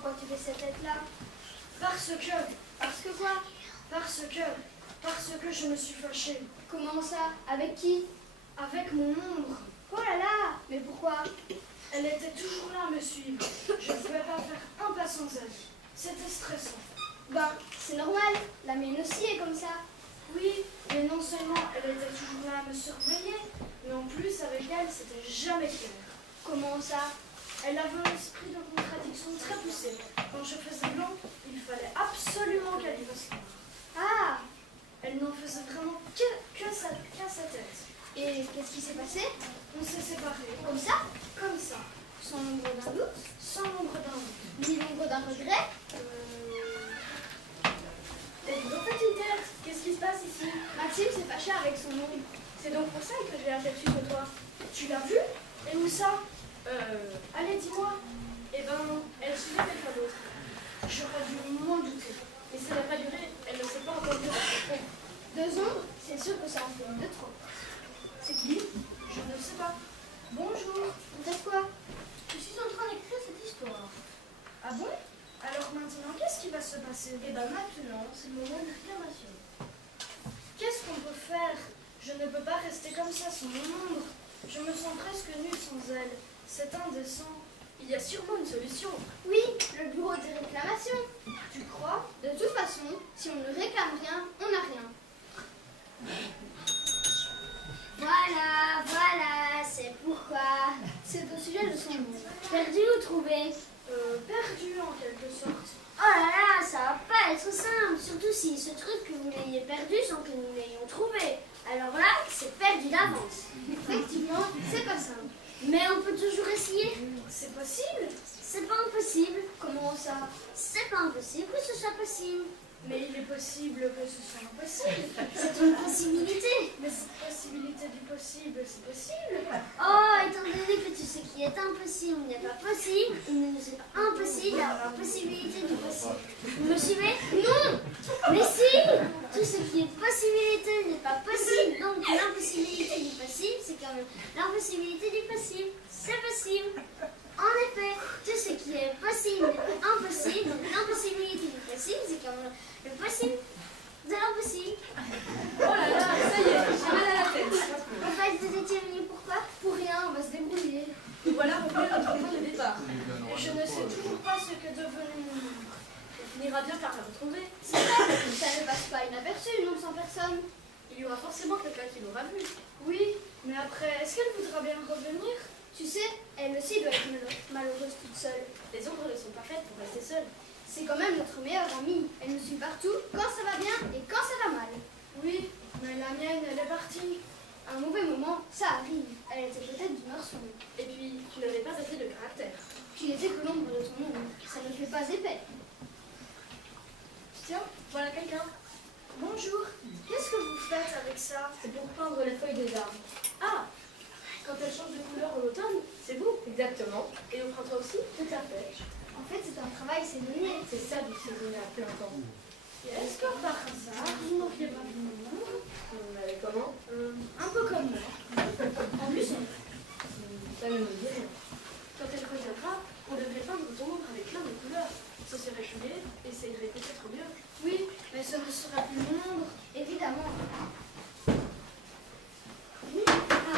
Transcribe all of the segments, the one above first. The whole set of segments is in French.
Pourquoi tu fais cette tête-là? Parce que quoi? Parce que je me suis fâchée. Comment ça? Avec qui? Avec mon ombre. Oh là là! Mais pourquoi? Elle était toujours là à me suivre. Je ne pouvais pas faire un pas sans elle. C'était stressant. Ben, c'est normal. La mienne aussi est comme ça. Oui, mais non seulement elle était toujours là à me surveiller, mais en plus avec elle, c'était jamais clair. Comment ça? Elle avait un esprit de contradiction très poussé. Quand je faisais blanc, il fallait absolument qu'elle y fasse noir. Ah! Elle n'en faisait vraiment qu'à sa tête. Et qu'est-ce qui s'est passé? On s'est séparés. Comme ça? Comme ça. Sans l'ombre d'un doute? Sans l'ombre d'un doute. Ni l'ombre d'un regret? Vous en faites une tête. Qu'est-ce qui se passe ici? Maxime s'est fâché avec son ombre. C'est donc pour ça que j'ai aperçu sur toi. Tu l'as vu? Et où ça? Allez, dis-moi. Eh ben, elle suivait quelqu'un d'autre. J'aurais dû moins douter. Mais ça n'a pas duré. Elle ne s'est pas encore vue à Deux ombres, c'est sûr que ça en fait une de trop. C'est qui? Je ne sais pas. Bonjour. Vous faites quoi? Je suis en train d'écrire cette histoire. Ah bon? Alors maintenant, qu'est-ce qui va se passer? Et bien maintenant, c'est le moment de réclamation. Qu'est-ce qu'on peut faire? Je ne peux pas rester comme ça sans mon ombre. Je me sens presque nue sans elle. C'est indécent. Il y a sûrement une solution. Oui, le bureau des réclamations. Tu crois? De toute façon, si on ne réclame rien, on n'a rien. Voilà, c'est pourquoi. C'est au sujet de son nom. Perdu ou trouvé? Perdu en quelque sorte. Oh là là, ça va pas être simple, surtout s'il se trouve que vous l'ayez perdu sans que nous l'ayons trouvé. Alors là, c'est perdu d'avance. Effectivement, c'est pas simple. Mais on peut toujours essayer. C'est possible? C'est pas impossible. Comment ça? C'est pas impossible que ce soit possible. Mais il est possible que ce soit impossible. C'est une possibilité. Mais cette possibilité du possible, c'est possible. Oh, étant donné que tout ce qui est impossible n'est pas possible, il ne nous est pas impossible d'avoir la possibilité du possible. Vous me suivez? Non! Mais si! Tout ce qui est possibilité n'est pas possible, donc l'impossibilité du possible, c'est quand même l'impossibilité du possible. C'est possible. En effet, tout ce qui est possible n'est pas impossible, donc l'impossibilité du possible, c'est quand même le possible de l'impossible. Oh là là, ça y est, j'ai mal à la tête. En fait, vous étiez venus pourquoi? Pour rien, on va se débrouiller. Nous voilà revenus à notre point de départ. Et je ne sais toujours pas ce qu'est devenu mon ombre. On finira bien par la retrouver. C'est vrai, ça ne passe pas inaperçu, nous, sans personne. Il y aura forcément quelqu'un qui l'aura vu. Oui, mais après, est-ce qu'elle voudra bien revenir? Tu sais, elle aussi doit être malheureuse toute seule. Les ombres ne sont pas faites pour rester seules. C'est quand même notre meilleure amie. Elle nous suit partout, quand ça va bien et quand ça va mal. Oui, mais la mienne, elle est partie. À un mauvais moment, ça arrive. Elle était peut-être d'humeur sombre. Et puis, tu n'avais pas assez de caractère. Tu n'étais que l'ombre de ton ombre. Ça ne fait pas épais. Tiens, voilà quelqu'un. Bonjour, qu'est-ce que vous faites avec ça? C'est pour peindre les feuilles des arbres. Ah! Quand elles changent de couleur en automne, c'est vous. Exactement. Et au printemps aussi? Tout à fait. En fait, c'est un travail saisonnier. C'est ça du saisonnier à plein temps. Est-ce que par hasard, vous n'auriez pas vu mon ombre? Comment? Un peu comme moi. En plus, Ça ne me dit rien. Quand elle reviendra, on devrait peindre ton ombre avec plein de couleurs. Ce serait chouette et ça irait peut-être mieux. oui, mais ce ne sera plus mon ombre. Évidemment.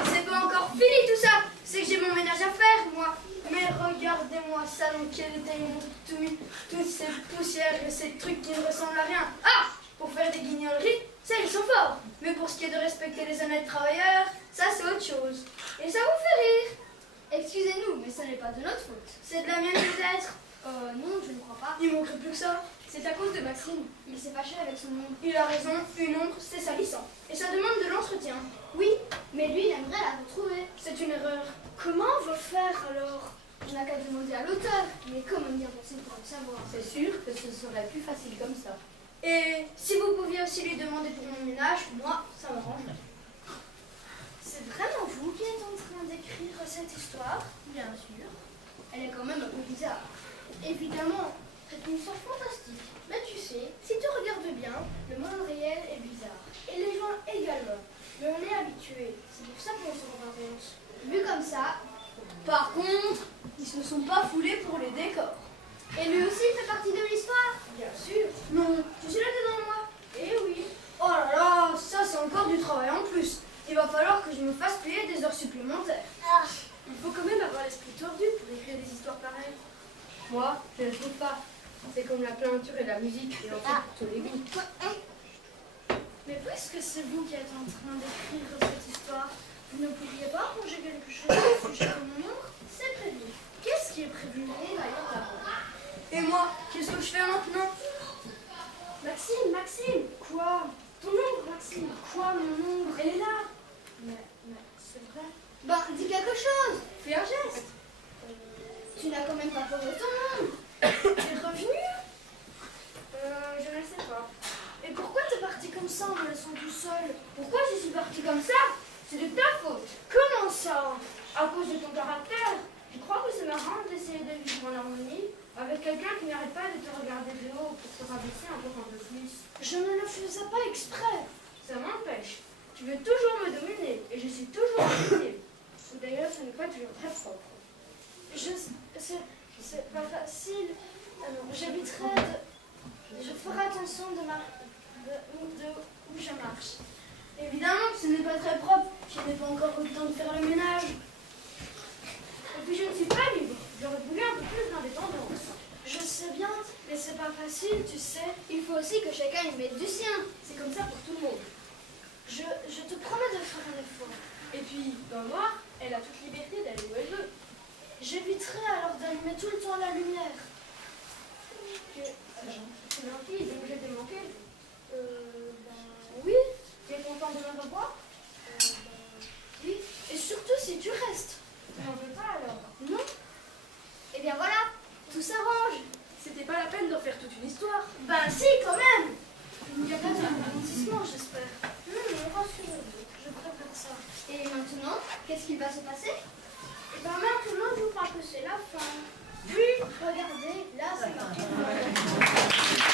C'est pas encore fini tout ça. C'est que j'ai mon ménage à faire, moi. Mais regardez-moi ça, dans quel état ils m'ont mis toutes ces poussières et ces trucs qui ne ressemblent à rien. Ah! Pour faire des guignoleries, ça ils sont forts. Mais pour ce qui est de respecter les honnêtes travailleurs, ça c'est autre chose. Et ça vous fait rire. Excusez-nous, mais ce n'est pas de notre faute. C'est de la mienne peut-être. Non, je ne crois pas. Il manquerait plus que ça. C'est à cause de Maxime. Il s'est fâché avec son ombre. Il a raison, une ombre c'est salissant. Et ça demande de l'entretien. Oui, mais lui, il aimerait la retrouver. C'est une erreur. Comment on veut faire alors? On n'a qu'à demander à l'auteur. Mais comment bien possible pour le savoir? C'est sûr que ce serait plus facile comme ça. Et si vous pouviez aussi lui demander pour mon ménage, moi, ça m'arrangerait. C'est vraiment vous qui êtes en train d'écrire cette histoire? Bien sûr. Elle est quand même un peu bizarre. Évidemment, c'est une histoire fantastique. Mais tu sais, si tu regardes bien, le monde réel est bizarre. Et les gens également. Mais on est habitué. C'est pour ça qu'on s'en rend compte. Vu comme ça, Par contre, ils se sont pas foulés pour les décors. Et lui aussi fait partie de l'histoire. Bien sûr. Non, tu sais là dedans moi. Eh oui. Oh là là, ça c'est encore du travail en plus. Il va falloir que je me fasse payer des heures supplémentaires. Ah. Il faut quand même avoir l'esprit tordu pour écrire des histoires pareilles. Moi, je ne trouve pas. C'est comme la peinture et la musique, et en fait, tous les goûts. Mais puisque c'est vous qui êtes en train d'écrire cette histoire, vous ne pourriez pas arranger quelque chose au sujet de mon oncle? C'est prévu. Qu'est-ce qui est prévu? Et d'ailleurs d'abord. Et moi, qu'est-ce que je fais maintenant? Maxime, quoi? Ton oncle, Maxime, quoi, mon oncle? Elle est là. Mais c'est vrai. Ben, dis quelque chose. Fais un geste. Tu n'as quand même pas posé ton nom. T'es revenu? Je ne sais pas. Et pourquoi t'es parti comme ça en me laissant tout seul? Pourquoi je suis partie comme ça? C'est de ta faute. Comment ça? À cause de ton caractère. Je crois que c'est marrant d'essayer de vivre en harmonie avec quelqu'un qui n'arrête pas de te regarder de haut pour te rabaisser encore un peu plus. Je ne le faisais pas exprès. Ça m'empêche. Tu veux toujours me dominer et je suis toujours dominée. D'ailleurs, ce n'est pas toujours très propre. C'est pas facile. J'éviterai de... Je ferai attention de où je marche. Évidemment que ce n'est pas très propre. Je n'ai pas encore eu le temps de faire le ménage. Et puis je ne suis pas libre. J'aurais voulu un peu plus d'indépendance. Je sais bien, mais c'est pas facile, tu sais. Il faut aussi que chacun y mette du sien. C'est comme ça pour tout le monde. Je te promets de faire un effort. Et puis, dans le noir, elle a toute liberté d'aller où elle veut. J'éviterai alors d'allumer tout le temps la lumière. C'est gentil, donc je t'ai manqué. Oui, Tu es content de me revoir? oui. Et surtout si tu restes. Tu n'en veux pas alors? Non? Eh bien voilà, tout s'arrange. C'était pas la peine d'en faire toute une histoire. Ben si, quand même. Il n'y a pas de rebondissement, j'espère. Non, rassurez-vous. Je préfère ça. Et maintenant, qu'est-ce qu'il va se passer? Et bien maintenant, je crois que c'est la fin. Puis, regardez, là c'est marqué.